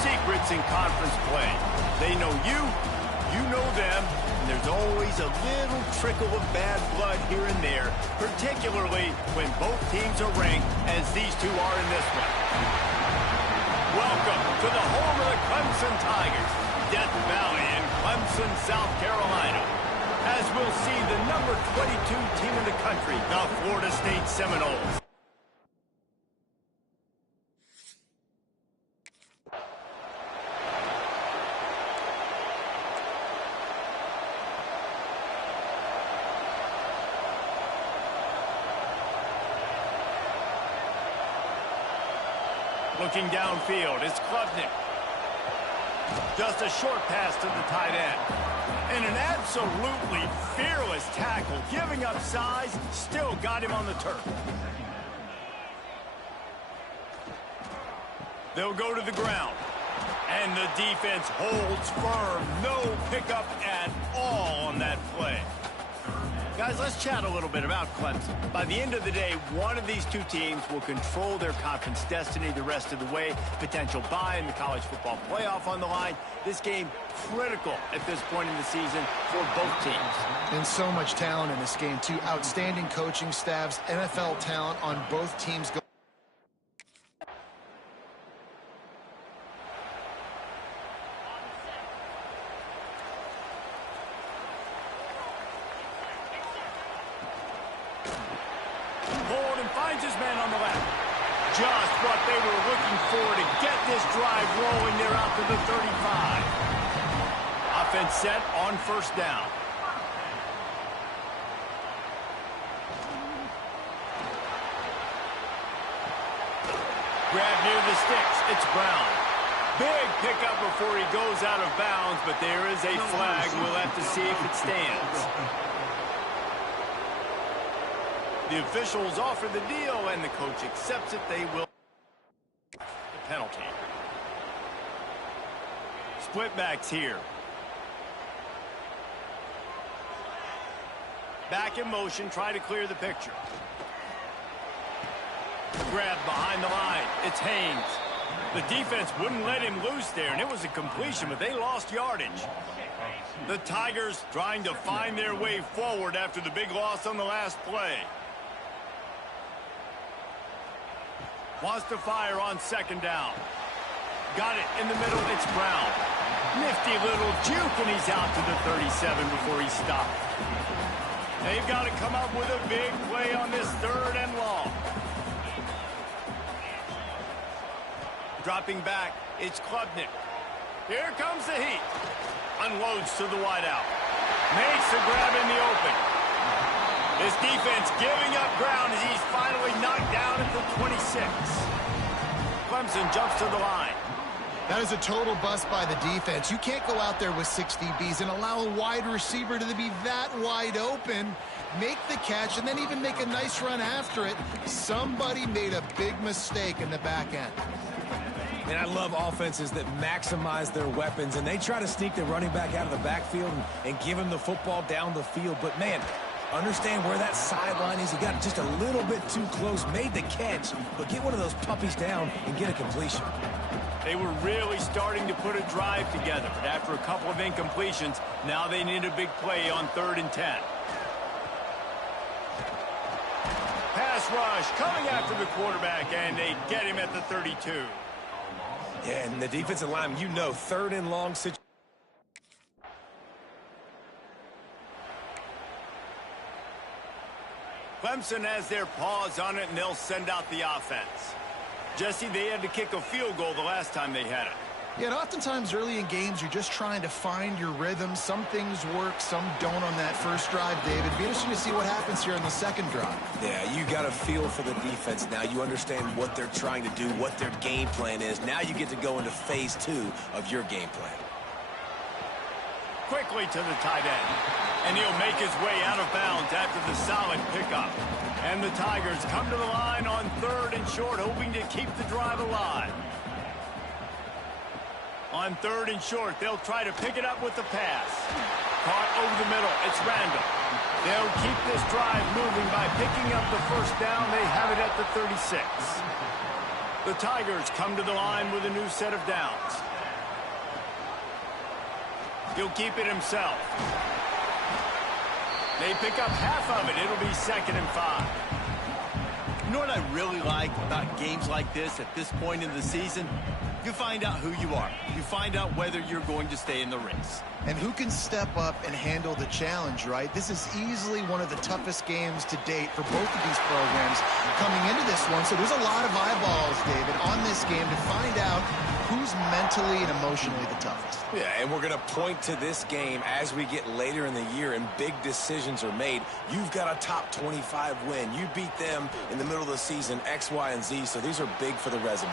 secrets in conference play. They know you, you know them, and there's always a little trickle of bad blood here and there, particularly when both teams are ranked as these two are in this one. Welcome to the home of the Clemson Tigers, Death Valley in Clemson, South Carolina. As we'll see the number 22 team in the country, the Florida State Seminoles. Looking downfield, it's Klubnik. Just a short pass to the tight end. And an absolutely fearless tackle, giving up size, still got him on the turf. They'll go to the ground. And the defense holds firm. No pickup at all on that play. Guys, let's chat a little bit about Clemson. By the end of the day, one of these two teams will control their conference destiny the rest of the way. Potential bye in the college football playoff on the line. This game critical at this point in the season for both teams. And so much talent in this game, too. Outstanding coaching staffs, NFL talent on both teams. Finds his man on the left. Just what they were looking for to get this drive rolling there out to the 35. Offense set on first down. Grab near the sticks. It's Brown. Big pickup before he goes out of bounds, but there is a flag. We'll have to see if it stands. The officials offer the deal, and the coach accepts it. They will the penalty. Split backs here. Back in motion, try to clear the picture. Grab behind the line. It's Haynes. The defense wouldn't let him loose there, and it was a completion, but they lost yardage. The Tigers trying to find their way forward after the big loss on the last play. Wants to fire on second down. Got it in the middle. It's Brown. Nifty little juke, and he's out to the 37 before he stopped. They've got to come up with a big play on this third and long. Dropping back, it's Klubnik. Here comes the heat. Unloads to the wideout. Makes the grab in the open. This defense giving up ground as he's finally knocked down at the 26. Clemson jumps to the line. That is a total bust by the defense. You can't go out there with 6 DBs and allow a wide receiver to be that wide open, make the catch, and then even make a nice run after it. Somebody made a big mistake in the back end. And I love offenses that maximize their weapons, and they try to sneak the running back out of the backfield and give him the football down the field. But, man, understand where that sideline is. He got just a little bit too close, made the catch, but get one of those puppies down and get a completion. They were really starting to put a drive together, but after a couple of incompletions, now they need a big play on 3rd and 10. Pass rush coming after the quarterback, and they get him at the 32. Yeah, and the defensive line, you know, 3rd and long situation. Clemson has their paws on it, and they'll send out the offense. Jesse, they had to kick a field goal the last time they had it. Yeah, and oftentimes early in games, you're just trying to find your rhythm. Some things work, some don't on that first drive, David. It'd be interesting to see what happens here in the second drive. Yeah, you got a feel for the defense now. You understand what they're trying to do, what their game plan is. Now you get to go into phase 2 of your game plan. Quickly to the tight end. And he'll make his way out of bounds after the solid pickup. And the Tigers come to the line on 3rd and short, hoping to keep the drive alive. On 3rd and short, they'll try to pick it up with the pass. Caught over the middle. It's Randall. They'll keep this drive moving by picking up the first down. They have it at the 36. The Tigers come to the line with a new set of downs. He'll keep it himself. They pick up half of it. It'll be 2nd and 5. You know what I really like about games like this at this point in the season? You find out who you are. You find out whether you're going to stay in the race. And who can step up and handle the challenge, right? This is easily one of the toughest games to date for both of these programs coming into this one. So there's a lot of eyeballs, David, on this game to find out who's mentally and emotionally the toughest. Yeah, and we're going to point to this game as we get later in the year and big decisions are made. You've got a top 25 win. You beat them in the middle of the season, X, Y, and Z, so these are big for the resume.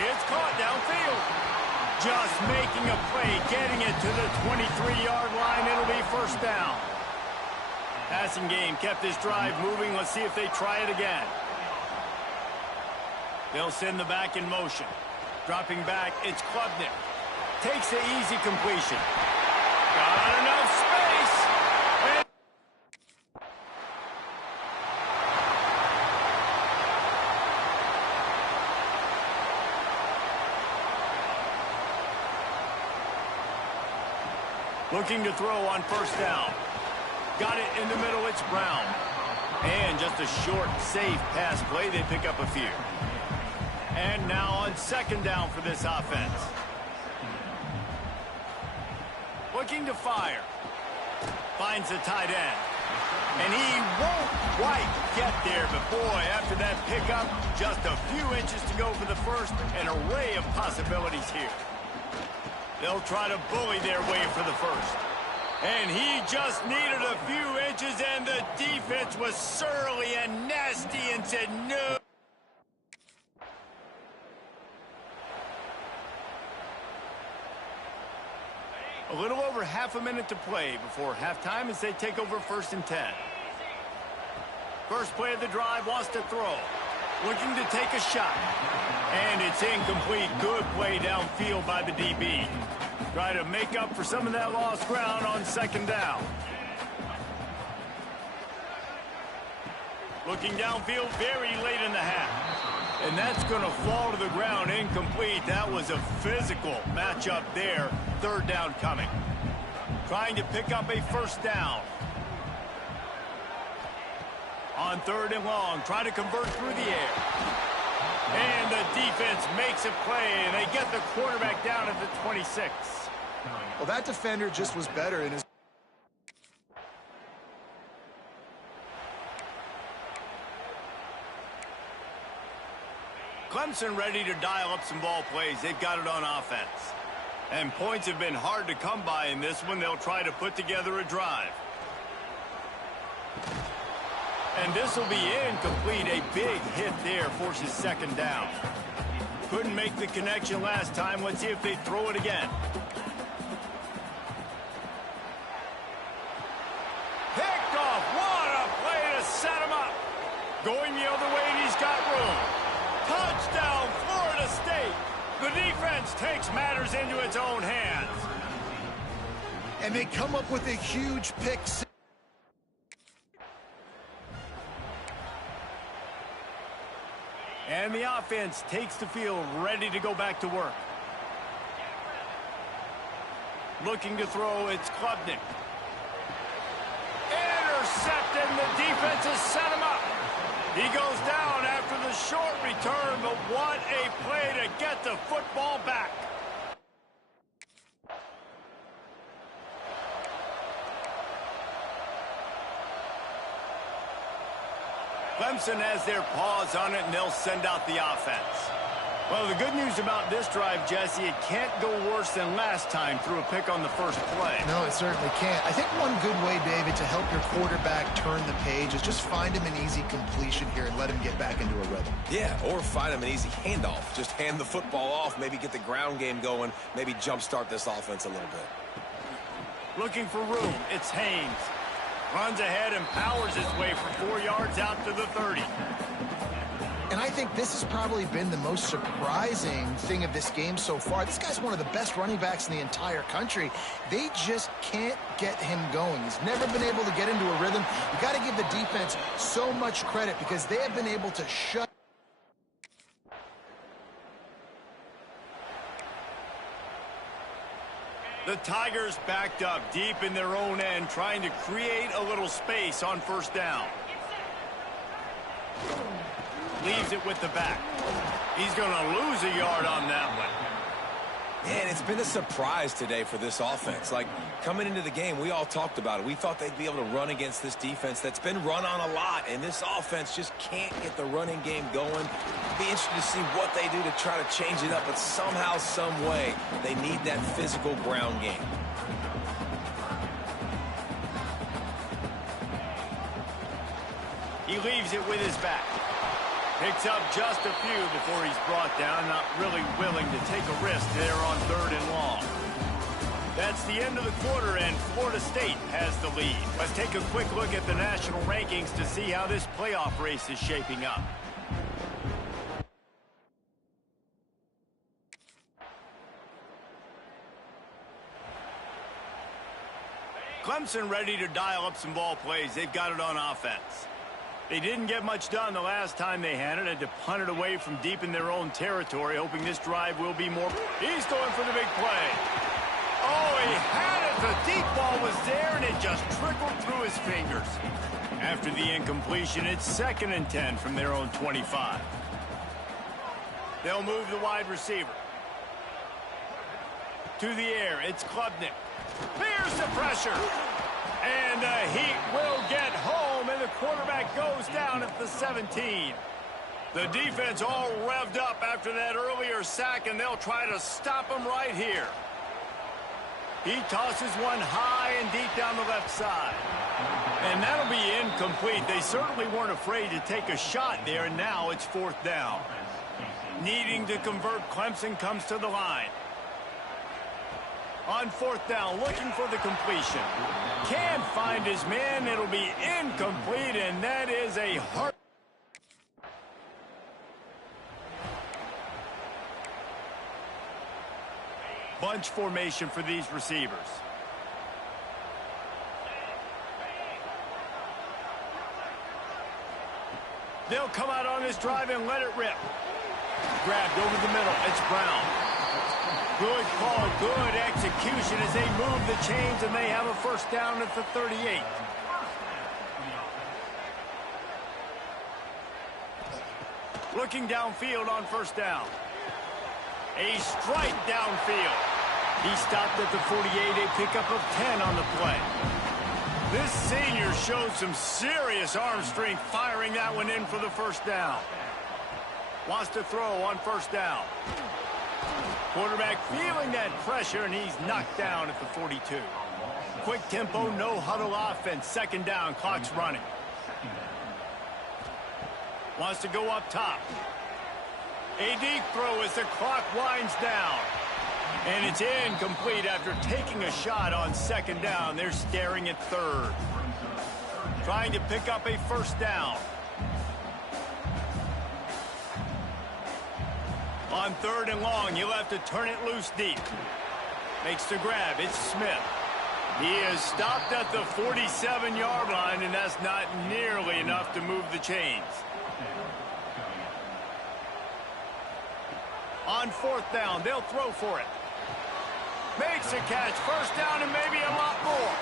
It's caught downfield. Just making a play, getting it to the 23-yard line. It'll be 1st down. Passing game kept this drive moving. Let's see if they try it again. They'll send the back in motion. Dropping back, it's Klubnik. Takes the easy completion. Got enough space. And looking to throw on 1st down. Got it in the middle, it's Brown. And just a short, safe pass play, they pick up a few. And now on 2nd down for this offense. Looking to fire. Finds the tight end. And he won't quite get there, but boy, after that pickup, just a few inches to go for the first. An array of possibilities here. They'll try to bully their way for the first. And he just needed a few inches, and the defense was surly and nasty and said no. A little over half a minute to play before halftime as they take over 1st and 10. First play of the drive, wants to throw. Looking to take a shot. And it's incomplete. Good play downfield by the DB. Try to make up for some of that lost ground on 2nd down. Looking downfield very late in the half. And that's going to fall to the ground incomplete. That was a physical matchup there. 3rd down coming. Trying to pick up a 1st down. On 3rd and long, trying to convert through the air. And the defense makes a play, and they get the quarterback down at the 26. Well, that defender just was better in his... Clemson ready to dial up some ball plays. They've got it on offense. And points have been hard to come by in this one. They'll try to put together a drive. And this will be incomplete. A big hit there forces 2nd down. Couldn't make the connection last time. Let's see if they throw it again. Picked off. What a play to set him up. Going the other way, and he's got room. Touchdown, Florida State. The defense takes matters into its own hands. And they come up with a huge pick six. And the offense takes the field, ready to go back to work. Looking to throw, it's Klubnik. Intercepted, and the defense has set him up. He goes down after the short return, but what a play to get the football back. Clemson has their paws on it, and they'll send out the offense. Well, the good news about this drive, Jesse, it can't go worse than last time through a pick on the first play. No, it certainly can't. I think one good way, David, to help your quarterback turn the page is just find him an easy completion here and let him get back into a rhythm. Yeah, or find him an easy handoff. Just hand the football off, maybe get the ground game going, maybe jumpstart this offense a little bit. Looking for room, it's Haynes. Runs ahead and powers his way for 4 yards out to the 30. And I think this has probably been the most surprising thing of this game so far. This guy's one of the best running backs in the entire country. They just can't get him going. He's never been able to get into a rhythm. You got to give the defense so much credit because they have been able to shut. The Tigers backed up deep in their own end, trying to create a little space on first down. Leaves it with the back. He's going to lose a yard on that one. Man, it's been a surprise today for this offense. Like, coming into the game, we all talked about it. We thought they'd be able to run against this defense that's been run on a lot, and this offense just can't get the running game going. Be interested to see what they do to try to change it up, but somehow, some way, they need that physical ground game. He leaves it with his back. Picks up just a few before he's brought down, not really willing to take a risk there on 3rd and long. That's the end of the quarter, and Florida State has the lead. Let's take a quick look at the national rankings to see how this playoff race is shaping up. Clemson ready to dial up some ball plays. They've got it on offense. They didn't get much done the last time they had it. Had to punt it away from deep in their own territory, hoping this drive will be more. He's going for the big play. Oh, he had it. The deep ball was there, and it just trickled through his fingers. After the incompletion, it's 2nd and 10 from their own 25. They'll move the wide receiver. To the air, it's Klubnik. Here's the pressure. And the Heat will get home, and the quarterback goes down at the 17. The defense all revved up after that earlier sack, and they'll try to stop him right here. He tosses one high and deep down the left side. And that'll be incomplete. They certainly weren't afraid to take a shot there, and now it's 4th down. Needing to convert, Clemson comes to the line. On 4th down, looking for the completion. Can't find his man. It'll be incomplete, and that is a hard. Bunch formation for these receivers. They'll come out on this drive and let it rip. Grabbed over the middle. It's Brown. Good call, good execution as they move the chains, and they have a 1st down at the 38. Looking downfield on 1st down. A strike downfield. He stopped at the 48, a pickup of 10 on the play. This senior showed some serious arm strength firing that one in for the 1st down. Wants to throw on 1st down. Quarterback feeling that pressure, and he's knocked down at the 42. Quick tempo, no huddle offense. 2nd down, clock's running. Wants to go up top. A deep throw as the clock winds down. And it's incomplete after taking a shot on 2nd down. They're staring at 3rd. Trying to pick up a 1st down. On 3rd and long, you'll have to turn it loose deep. Makes the grab. It's Smith. He is stopped at the 47-yard line, and that's not nearly enough to move the chains. On 4th down, they'll throw for it. Makes a catch. 1st down and maybe a lot more.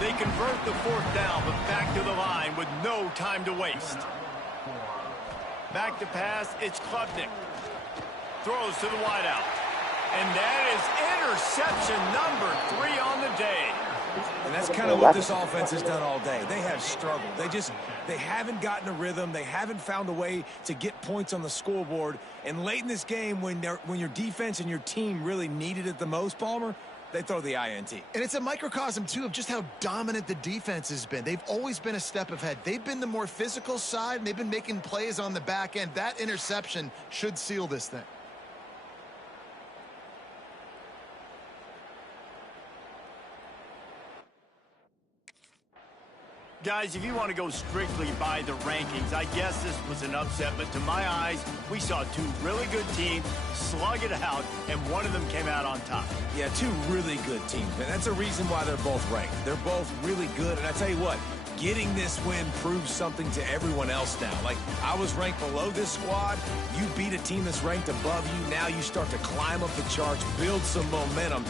They convert the 4th down, but back to the line with no time to waste. Back to pass, it's Klubnik. Throws to the wideout. And that is interception number 3 on the day. And that's kind of what this offense has done all day. They have struggled. They haven't gotten a rhythm. They haven't found a way to get points on the scoreboard. And late in this game, when your defense and your team really needed it the most, Palmer, they throw the INT. And it's a microcosm, too, of just how dominant the defense has been. They've always been a step ahead. They've been the more physical side, and they've been making plays on the back end. That interception should seal this thing. Guys, if you want to go strictly by the rankings, I guess this was an upset, but to my eyes, we saw 2 really good teams slug it out, and one of them came out on top. Yeah, 2 really good teams, and that's a reason why they're both ranked. They're both really good, and I tell you what, getting this win proves something to everyone else now. Like, I was ranked below this squad. You beat a team that's ranked above you. Now you start to climb up the charts, build some momentum.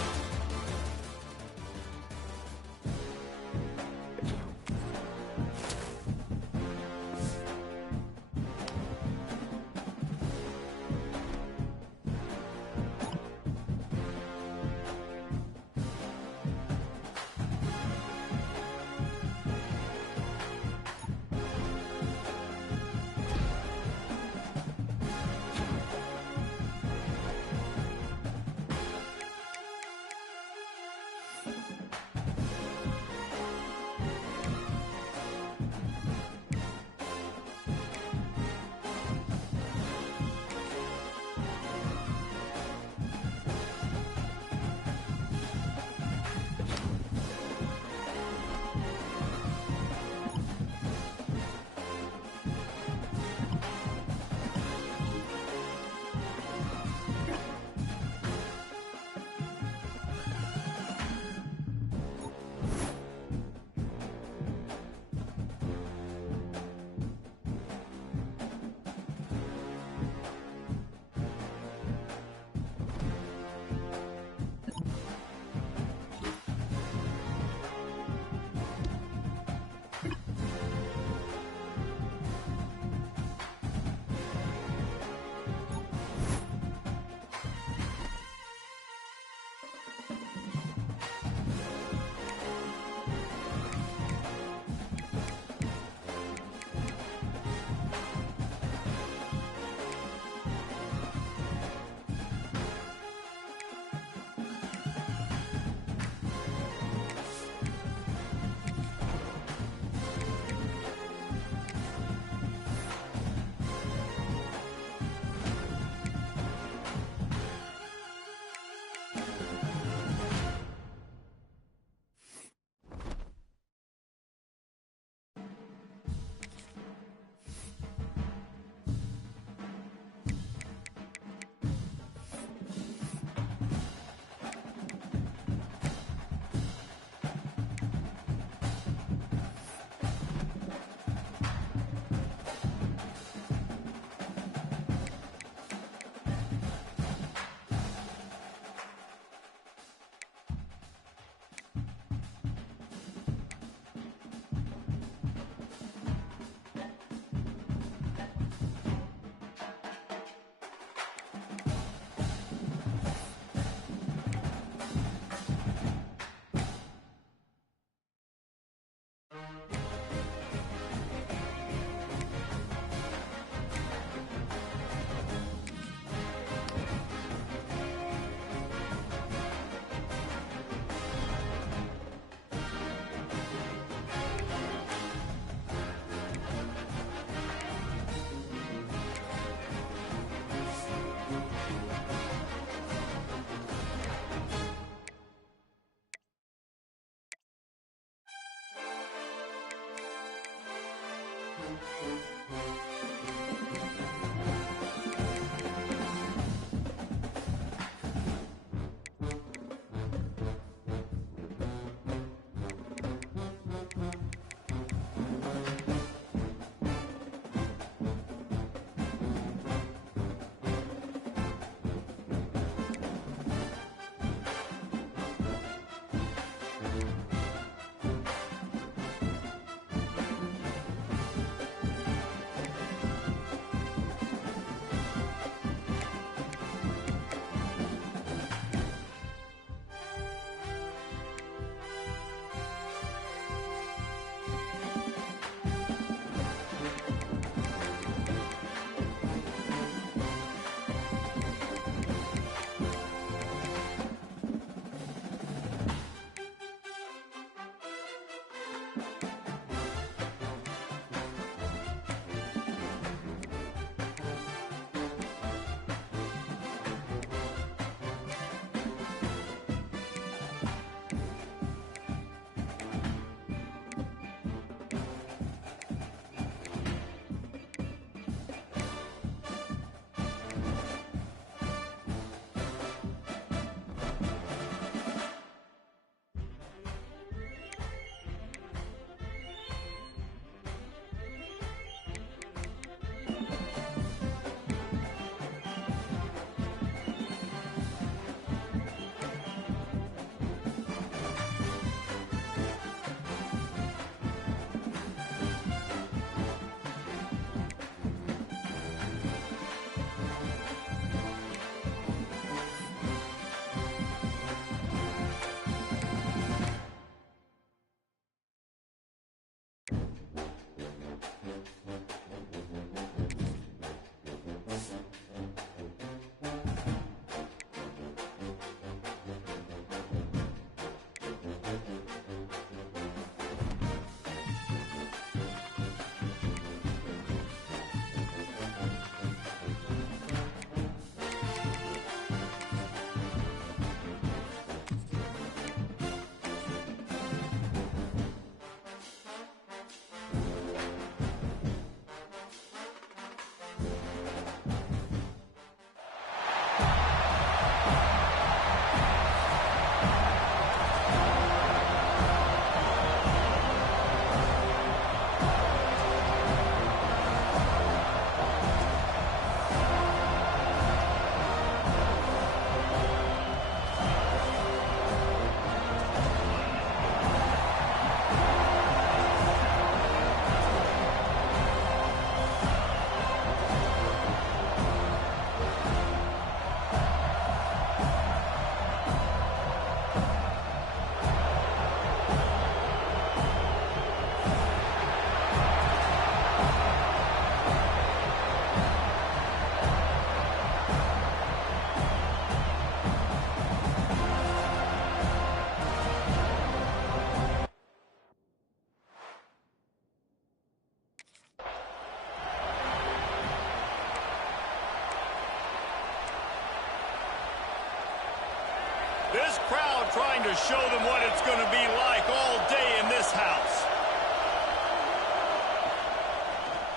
This crowd trying to show them what it's going to be like all day in this house.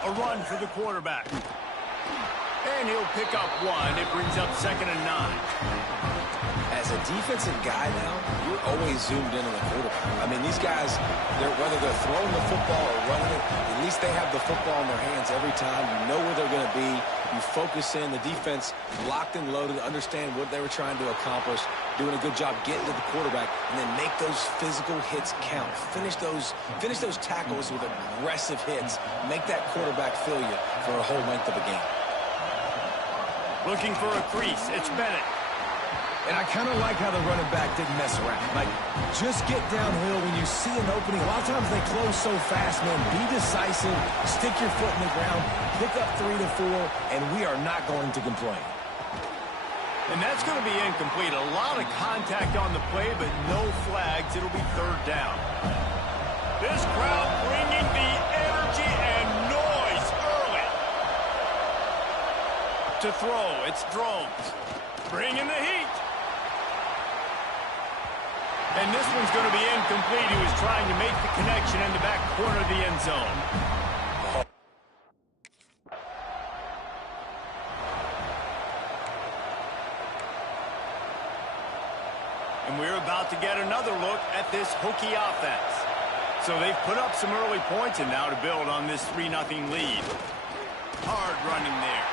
A run for the quarterback. And he'll pick up one. It brings up 2nd and 9. As a defensive guy now, you're always zoomed in on the quarterback. I mean, these guys, whether they're throwing the football or running it, at least they have the football in their hands every time. You know where they're going to be. You focus in. The defense locked and loaded, understand what they were trying to accomplish, doing a good job getting to the quarterback, and then make those physical hits count. Finish those tackles with aggressive hits. Make that quarterback feel you for a whole length of a game. Looking for a crease. It's Bennett. And I kind of like how the running back didn't mess around. Like, just get downhill when you see an opening. A lot of times they close so fast, man. Be decisive, stick your foot in the ground, pick up 3 to 4, and we are not going to complain. And that's going to be incomplete. A lot of contact on the play, but no flags. It'll be 3rd down. This crowd bringing the energy and noise early. To throw, it's Drones. Bringing the heat. And this one's going to be incomplete. He was trying to make the connection in the back corner of the end zone. And we're about to get another look at this Hokie offense. So they've put up some early points and now to build on this 3-0 lead. Hard running there.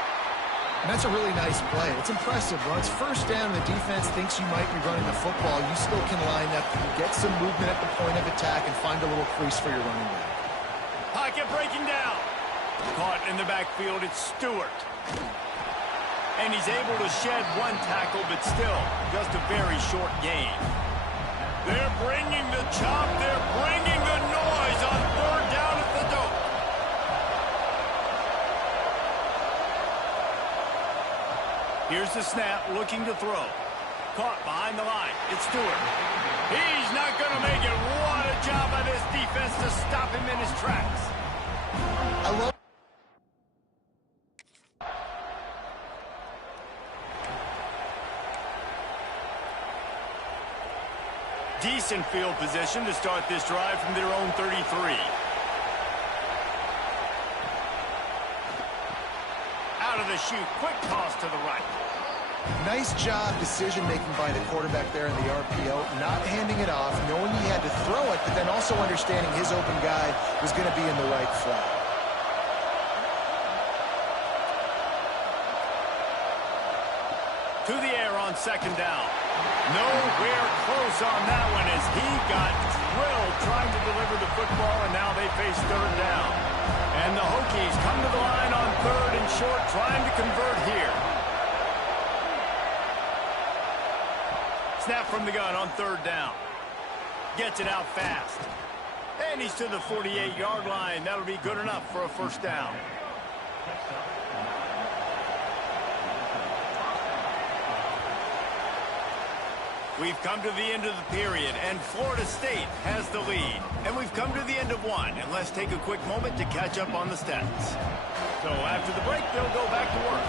And that's a really nice play. It's impressive. When it's first down, the defense thinks you might be running the football. You still can line up, get some movement at the point of attack, and find a little crease for your running back. Pocket breaking down. Caught in the backfield, it's Stewart. And he's able to shed one tackle, but still, just a very short gain. They're bringing the chop. They're bringing the noise on third down at the dope. Here's the snap, looking to throw. Caught behind the line. It's Stewart. He's not going to make it. What a job by this defense to stop him in his tracks. I love decent field position to start this drive from their own 33. Out of the chute, quick toss to the right. Nice job decision-making by the quarterback there in the RPO, not handing it off, knowing he had to throw it, but then also understanding his open guy was going to be in the right flat. To the air on second down. Nowhere close on that one as he got drilled trying to deliver the football, and now they face third down. And the Hokies come to the line on third and short, trying to convert here. Snap from the gun on third down. Gets it out fast. And he's to the 48-yard line. That'll be good enough for a first down. We've come to the end of the period, and Florida State has the lead. And we've come to the end of one, and let's take a quick moment to catch up on the stats. So after the break, they'll go back to work.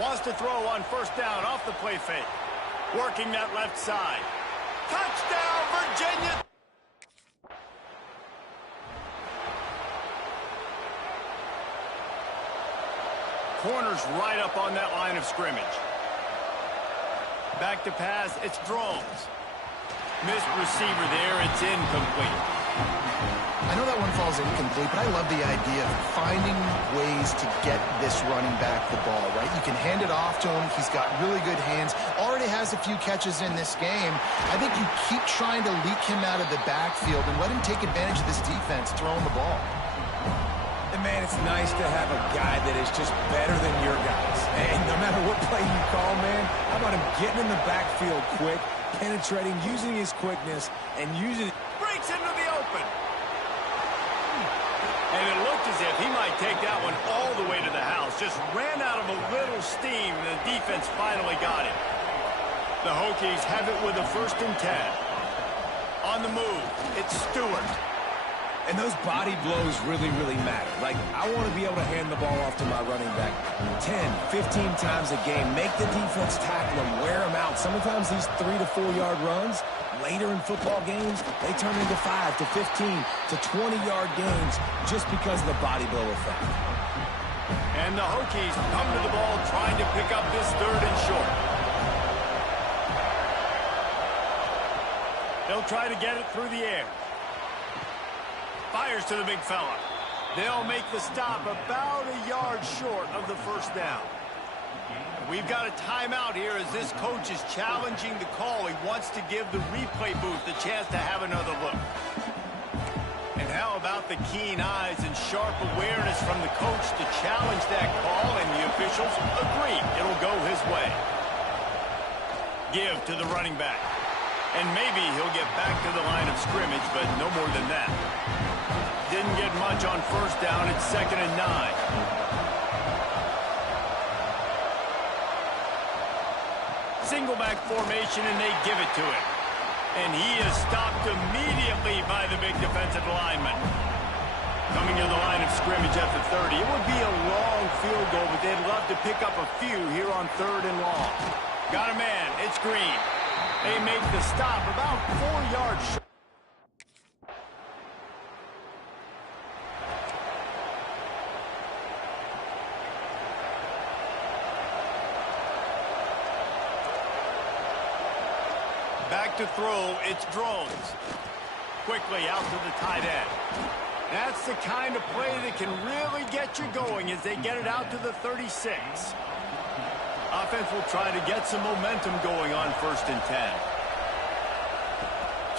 Wants to throw on first down off the play fake. Working that left side. Touchdown, Virginia! Corners right up on that line of scrimmage. Back to pass, it's Drones. Missed receiver there, it's incomplete. I know that one falls incomplete, but I love the idea of finding ways to get this running back the ball, right? You can hand it off to him. He's got really good hands. Already has a few catches in this game. I think you keep trying to leak him out of the backfield and let him take advantage of this defense throwing the ball. And, man, it's nice to have a guy that is just better than your guys. And no matter what play you call, man, how about him getting in the backfield quick, penetrating, using his quickness, and using it. Breaks into the open. And it looked as if he might take that one all the way to the house. Just ran out of a little steam, and the defense finally got it. The Hokies have it with a 1st and 10. On the move, it's Stewart. And those body blows really, really matter. Like, I want to be able to hand the ball off to my running back 10, 15 times a game. Make the defense tackle him, wear him out. Sometimes these 3 to 4 yard runs, later in football games, they turn into 5 to 15 to 20-yard gains just because of the body blow effect. And the Hokies come to the ball trying to pick up this 3rd and short. They'll try to get it through the air. Fires to the big fella. They'll make the stop about a yard short of the first down. We've got a timeout here as this coach is challenging the call. He wants to give the replay booth the chance to have another look. And how about the keen eyes and sharp awareness from the coach to challenge that call, and the officials agree it'll go his way. Give to the running back. And maybe he'll get back to the line of scrimmage, but no more than that. Didn't get much on first down. It's 2nd and 9. Single back formation, and they give it to him. And he is stopped immediately by the big defensive lineman. Coming to the line of scrimmage at the 30. It would be a long field goal, but they'd love to pick up a few here on 3rd and long. Got a man. It's Green. They make the stop about 4 yards short. Back to throw, it's Drones. Quickly out to the tight end. That's the kind of play that can really get you going as they get it out to the 36. Offense will try to get some momentum going on 1st and 10.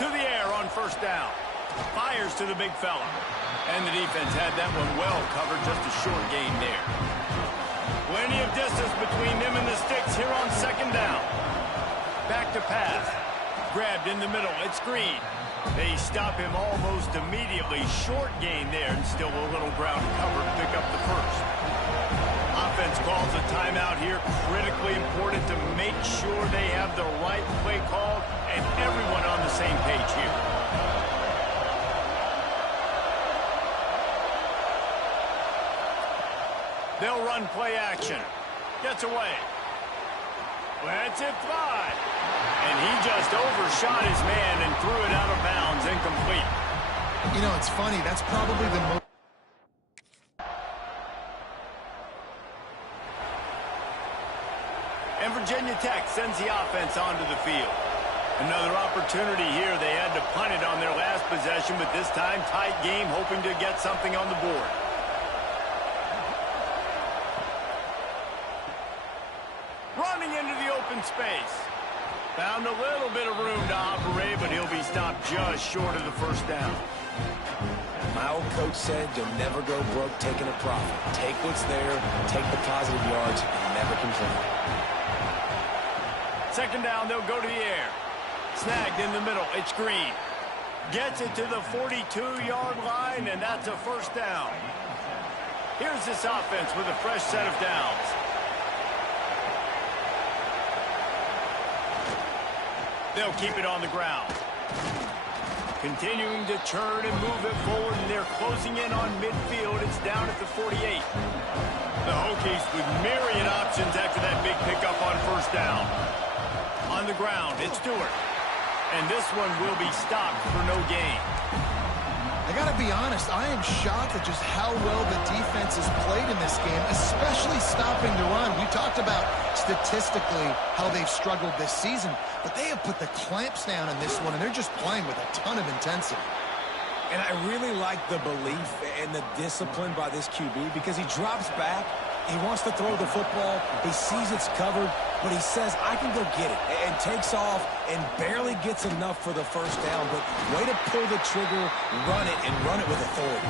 To the air on 1st down. Fires to the big fella. And the defense had that one well covered, just a short gain there. Plenty of distance between them and the sticks here on 2nd down. Back to pass. Grabbed in the middle. It's Green. They stop him almost immediately. Short gain there, and still a little ground to cover to pick up the first. Offense calls a timeout here. Critically important to make sure they have the right play called and everyone on the same page here. They'll run play action. Gets away. Lets it fly. And he just overshot his man and threw it out of bounds, incomplete. You know, it's funny. That's probably the most... And Virginia Tech sends the offense onto the field. Another opportunity here. They had to punt it on their last possession, but this time tight game, hoping to get something on the board. Running into the open space. Found a little bit of room to operate, but he'll be stopped just short of the 1st down. My old coach said you'll never go broke taking a profit. Take what's there, take the positive yards, and never complain. 2nd down, they'll go to the air. Snagged in the middle, it's Green. Gets it to the 42-yard line, and that's a 1st down. Here's this offense with a fresh set of downs. They'll keep it on the ground. Continuing to churn and move it forward, and they're closing in on midfield. It's down at the 48. The Hokies with myriad options after that big pickup on 1st down. On the ground, it's Stewart. And this one will be stopped for no gain. I got to be honest, I am shocked at just how well the defense has played in this game, especially stopping the run. We talked about statistically how they've struggled this season, but they have put the clamps down in this one, and they're just playing with a ton of intensity. And I really like the belief and the discipline by this QB because he drops back. He wants to throw the football. He sees it's covered, but he says, I can go get it, and takes off and barely gets enough for the 1st down. But way to pull the trigger, run it with authority.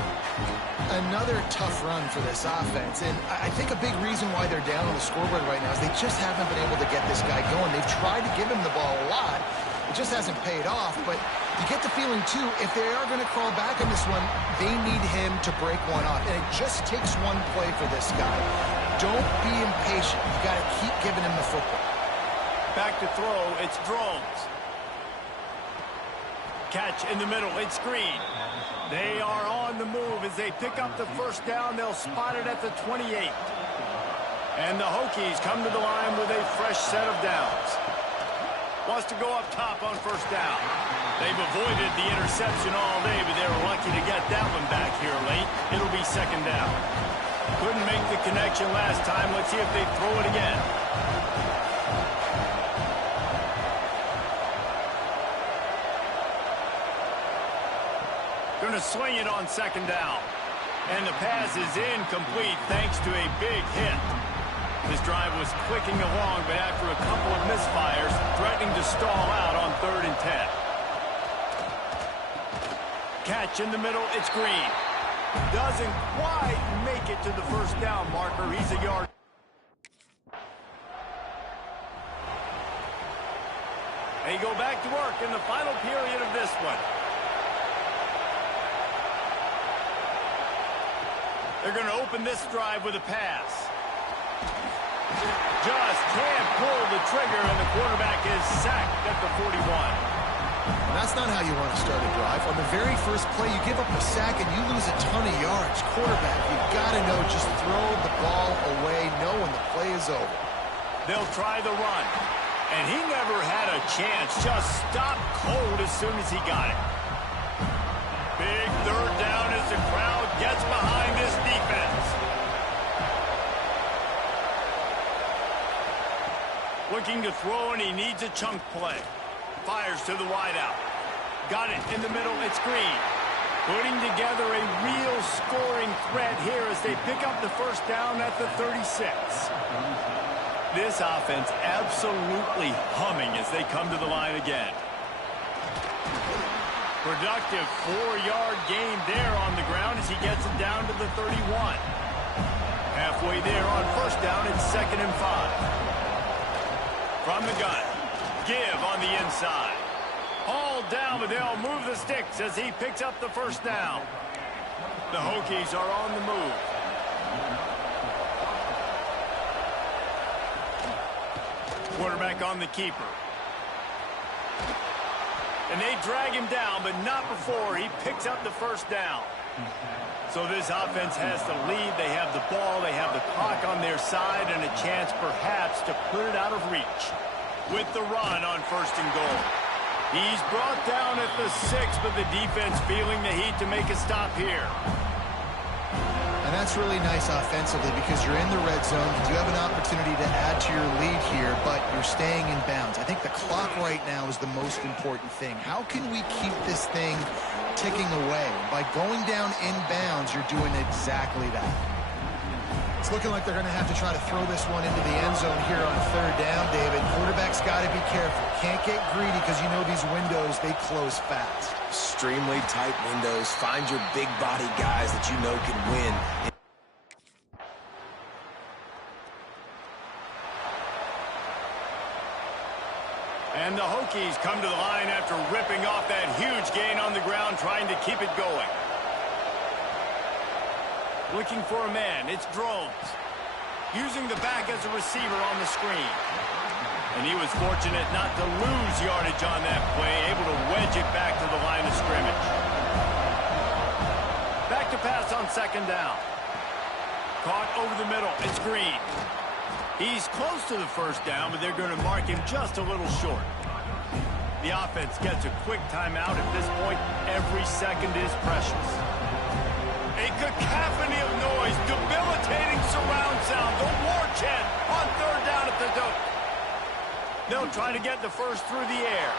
Another tough run for this offense, and I think a big reason why they're down on the scoreboard right now is they just haven't been able to get this guy going. They've tried to give him the ball a lot. It just hasn't paid off, but you get the feeling, too, if they are going to crawl back on this one, they need him to break one off, and it just takes one play for this guy. Don't be impatient. You got to keep giving him the football. Back to throw, it's Drones. Catch in the middle, it's Green. They are on the move as they pick up the 1st down. They'll spot it at the 28. And the Hokies come to the line with a fresh set of downs. Wants to go up top on 1st down. They've avoided the interception all day, but they were lucky to get that one back here late. It'll be 2nd down. Couldn't make the connection last time. Let's see if they throw it again. Going to swing it on 2nd down. And the pass is incomplete thanks to a big hit. This drive was clicking along, but after a couple of misfires, threatening to stall out on 3rd and 10. Catch in the middle, it's Green. Doesn't quite make it to the 1st down marker. He's a yard. They go back to work in the final period of this one. They're going to open this drive with a pass. Just can't pull the trigger, and the quarterback is sacked at the 41. That's not how you want to start a drive. On the very first play, you give up a sack and you lose a ton of yards. Quarterback, you've got to know, just throw the ball away, know when the play is over. They'll try the run. And he never had a chance. Just stopped cold as soon as he got it. Big 3rd down as the crowd gets behind this defense. Looking to throw, and he needs a chunk play. fires to the wideout. Got it in the middle. It's Green. Putting together a real scoring threat here as they pick up the first down at the 36. This offense absolutely humming as they come to the line again. Productive 4-yard gain there on the ground as he gets it down to the 31. Halfway there on first down, it's 2nd and 5. From the gun, Give on the inside. All down, but they'll move the sticks as he picks up the first down. The Hokies are on the move. Quarterback on the keeper. And they drag him down, but not before he picks up the first down. So this offense has the lead. They have the ball. They have the clock on their side and a chance perhaps to put it out of reach. With the run on 1st and goal. He's brought down at the 6, but the defense feeling the heat to make a stop here. And that's really nice offensively because you're in the red zone. You do have an opportunity to add to your lead here, but you're staying in bounds. I think the clock right now is the most important thing. How can we keep this thing ticking away? By going down in bounds, you're doing exactly that. It's looking like they're going to have to try to throw this one into the end zone here on 3rd down, David. Quarterback's got to be careful. Can't get greedy because you know these windows, they close fast. Extremely tight windows. Find your big body guys that you know can win. And the Hokies come to the line after ripping off that huge gain on the ground, trying to keep it going. Looking for a man, it's Drones. Using the back as a receiver on the screen. And he was fortunate not to lose yardage on that play, able to wedge it back to the line of scrimmage. Back to pass on 2nd down. Caught over the middle, it's Green. He's close to the first down, but they're going to mark him just a little short. The offense gets a quick timeout. At this point, every second is precious. A cacophony of noise, debilitating surround sound, the war chant on 3rd down at the dope. They'll try to get the first through the air.